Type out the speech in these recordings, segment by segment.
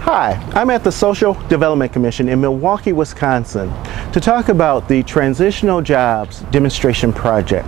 Hi, I'm at the Social Development Commission in Milwaukee, Wisconsin to talk about the Transitional Jobs Demonstration Project.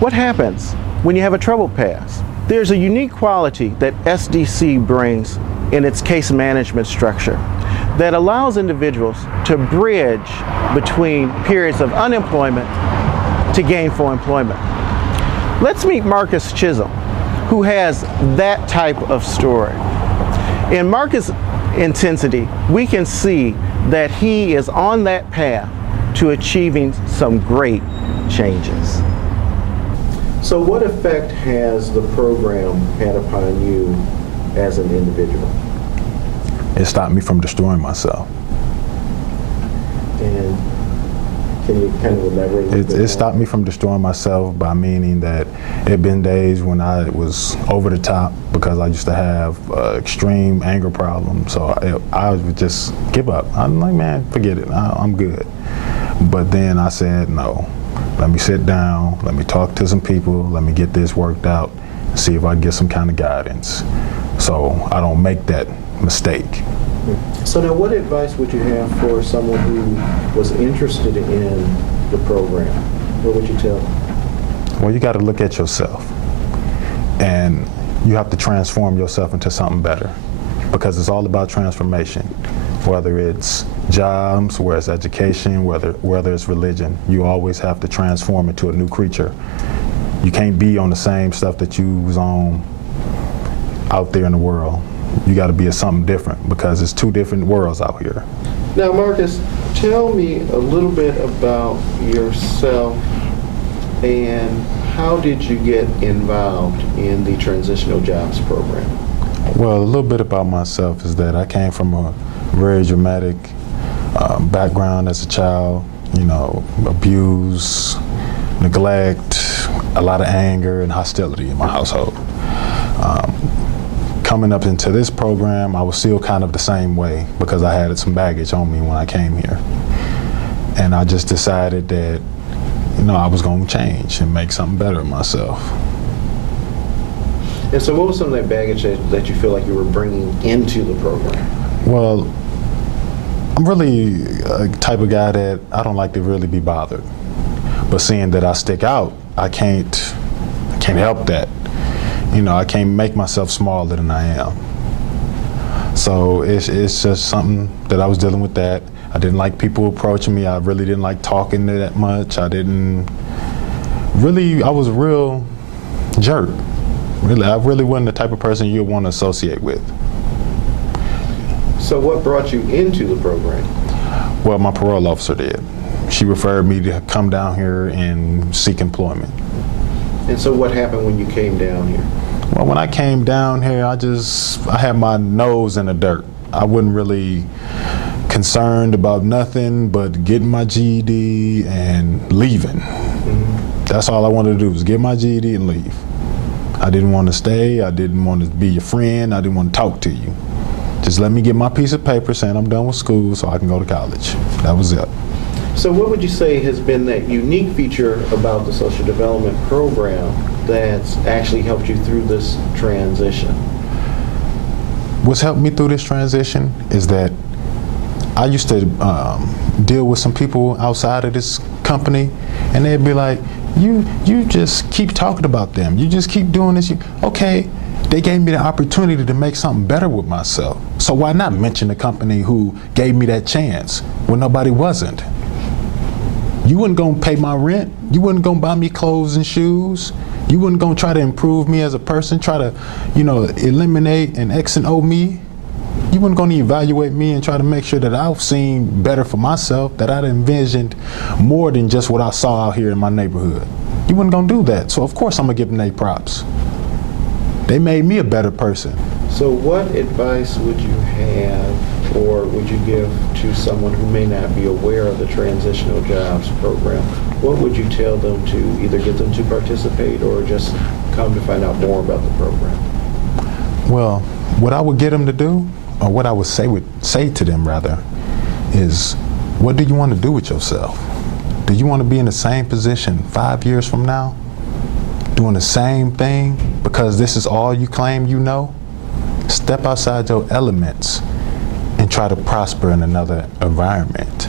What happens when you have a trouble pass? There's a unique quality that SDC brings in its case management structure that allows individuals to bridge between periods of unemployment to gainful employment. Let's meet Marcus Chisholm, who has that type of story. In Marcus' intensity, we can see that he is on that path to achieving some great changes. So what effect has the program had upon you as an individual? It stopped me from destroying myself. And can you kind of elaborate? It stopped me from destroying myself by meaning that it had been days when I was over the top because I used to have extreme anger problems. So I would just give up. I'm like, man, forget it. I'm good. But then I said, no, let me sit down, let me talk to some people, let me get this worked out, see if I can get some kind of guidance so I don't make that mistake. So now what advice would you have for someone who was interested in the program? What would you tell them? Well, you got to look at yourself and you have to transform yourself into something better because it's all about transformation. Whether it's jobs, whether it's education, whether it's religion, you always have to transform into a new creature. You can't be on the same stuff that you was on out there in the world. You got to be something different because it's two different worlds out here. Now, Marcus, tell me a little bit about yourself and how did you get involved in the Transitional Jobs program? Well, a little bit about myself is that I came from a very dramatic background as a child, you know, abuse, neglect, a lot of anger and hostility in my household. Coming up into this program, I was still kind of the same way because I had some baggage on me when I came here. And I just decided that, you know, I was going to change and make something better of myself. And so what was some of that baggage that you feel like you were bringing into the program? Well, I'm really a type of guy that I don't like to really be bothered. But seeing that I stick out, I can't help that. You know, I can't make myself smaller than I am. So it's just something that I was dealing with that. I didn't like people approaching me. I really didn't like talking that much. I was a real jerk. Really, I really wasn't the type of person you'd want to associate with. So what brought you into the program? Well, my parole officer did. She referred me to come down here and seek employment. And so what happened when you came down here? Well, when I came down here, I had my nose in the dirt. I wasn't really concerned about nothing but getting my GED and leaving. Mm-hmm. That's all I wanted to do was get my GED and leave. I didn't want to stay. I didn't want to be your friend. I didn't want to talk to you. Just let me get my piece of paper saying I'm done with school so I can go to college. That was it. So what would you say has been that unique feature about the social development program that's actually helped you through this transition? What's helped me through this transition is that I used to deal with some people outside of this company and they'd be like, you just keep talking about them. You just keep doing this. Okay, they gave me the opportunity to make something better with myself. So why not mention the company who gave me that chance when nobody wasn't? You wasn't gonna pay my rent. You wasn't gonna buy me clothes and shoes. You wasn't gonna try to improve me as a person, try to, you know, eliminate and X and O me. You weren't gonna evaluate me and try to make sure that I've seen better for myself, that I'd envisioned more than just what I saw out here in my neighborhood. You weren't gonna do that. So of course I'm gonna give them their props. They made me a better person. So what advice would you have or would you give to someone who may not be aware of the Transitional Jobs program? What would you tell them to either get them to participate or just come to find out more about the program? Well, what I would get them to do, or what I would say to them rather, is what do you want to do with yourself? Do you want to be in the same position 5 years from now? Doing the same thing because this is all you claim you know? step outside your elements and try to prosper in another environment.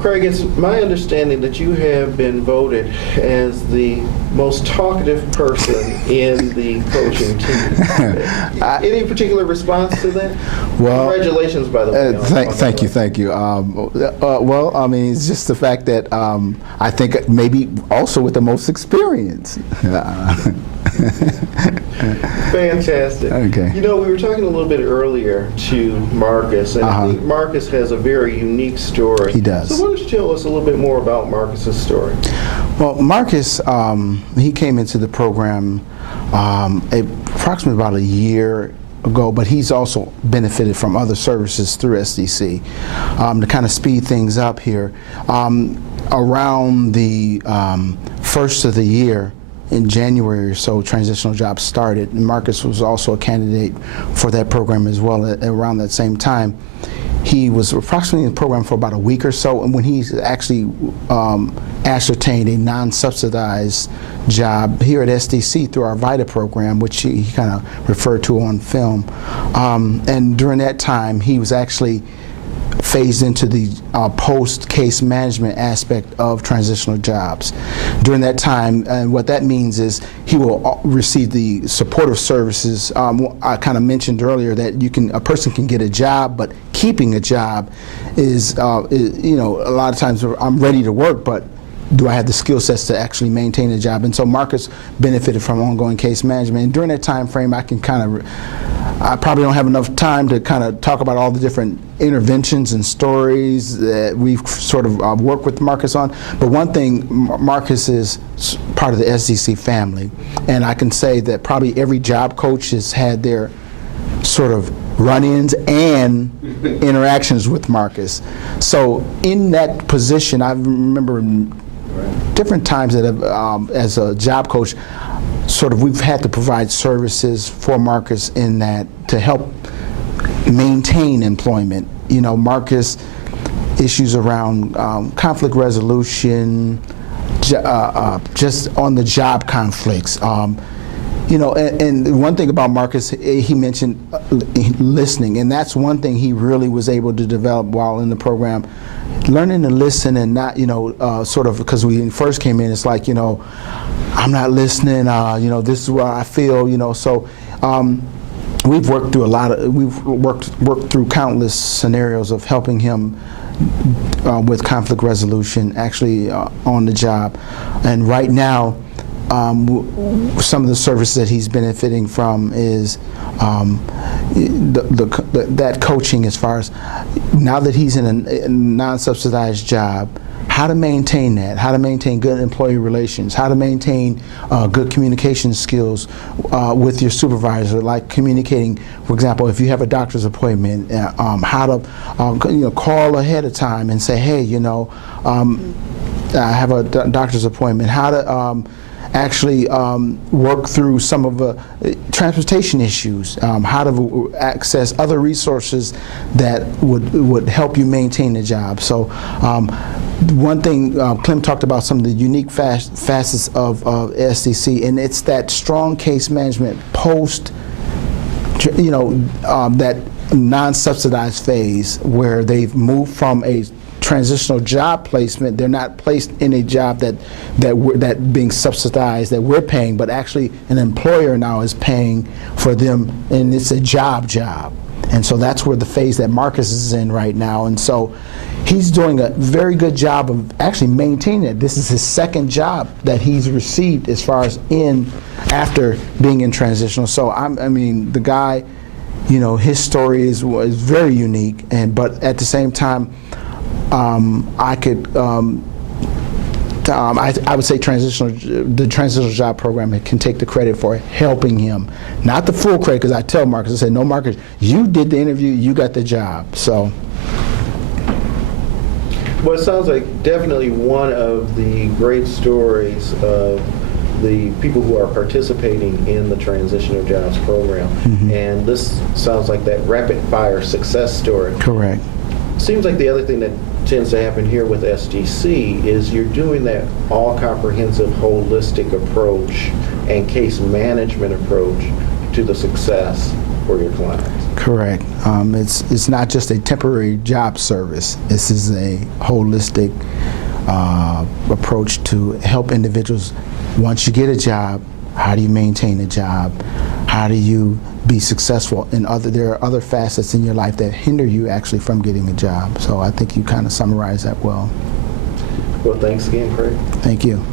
Craig, it's my understanding that you have been voted as the most talkative person in the coaching team. Any particular response to that? Well, congratulations, by the way. Thank you. Well, I mean, it's just the fact that I think maybe also with the most experience. Fantastic. Okay. You know, we were talking a little bit earlier to Marcus, and I think Marcus has a very unique story. He does. So why don't you tell us a little bit more about Marcus's story? Well, Marcus, he came into the program approximately about a year ago, but he's also benefited from other services through SDC. To kind of speed things up here, around the first of the year, in January or so, Transitional Jobs started, and Marcus was also a candidate for that program as well around that same time. He was approximately in the program for about a week or so, and when he actually ascertained a non-subsidized job here at SDC through our VITA program, which he kind of referred to on film. And during that time, he was actually phased into the post-case management aspect of transitional jobs. During that time, and what that means is he will receive the supportive services. I kind of mentioned earlier that a person can get a job, but keeping a job is you know, a lot of times I'm ready to work, but do I have the skill sets to actually maintain a job? And so Marcus benefited from ongoing case management. And during that time frame, I probably don't have enough time to kind of talk about all the different interventions and stories that we've sort of worked with Marcus on. But one thing, Marcus is part of the SDC family. And I can say that probably every job coach has had their sort of run-ins and interactions with Marcus. So in that position, I remember different times that as a job coach, we've had to provide services for Marcus in that to help maintain employment. You know, Marcus, issues around conflict resolution, just on the job conflicts. You know, and one thing about Marcus, he mentioned listening, and that's one thing he really was able to develop while in the program. Learning to listen and not, you know, sort of, because we first came in, it's like, you know, I'm not listening, you know, this is what I feel, you know, so we've worked through worked through countless scenarios of helping him with conflict resolution actually on the job. And right now, some of the services that he's benefiting from is that coaching, as far as now that he's in a non-subsidized job, how to maintain that, how to maintain good employee relations, how to maintain good communication skills with your supervisor, like communicating, for example, if you have a doctor's appointment, how to you know, call ahead of time and say, hey, you know, I have a doctor's appointment, how to actually work through some of the transportation issues, how to access other resources that would help you maintain the job. So one thing, Clem talked about some of the unique facets of SDC, and it's that strong case management post, you know, that non-subsidized phase where they've moved from a transitional job placement. They're not placed in a job that being subsidized that we're paying, but actually an employer now is paying for them, and it's a job. And so that's where the phase that Marcus is in right now. And so he's doing a very good job of actually maintaining it. This is his second job that he's received as far as after being in transitional. So I mean, the guy, you know, his story was very unique, but at the same time, I would say the transitional job program can take the credit for helping him, not the full credit, because I tell Marcus, I said, no, Marcus, you did the interview, you got the job. So. Well, it sounds like definitely one of the great stories of the people who are participating in the Transitional Jobs program. Mm-hmm. And this sounds like that rapid fire success story. Correct. Seems like the other thing that tends to happen here with SDC is you're doing that all-comprehensive, holistic approach and case management approach to the success for your clients. Correct. It's not just a temporary job service. This is a holistic approach to help individuals. Once you get a job, how do you maintain a job? How do you be successful in there are other facets in your life that hinder you actually from getting a job. So I think you kind of summarized that well. Well, thanks again, Craig. Thank you.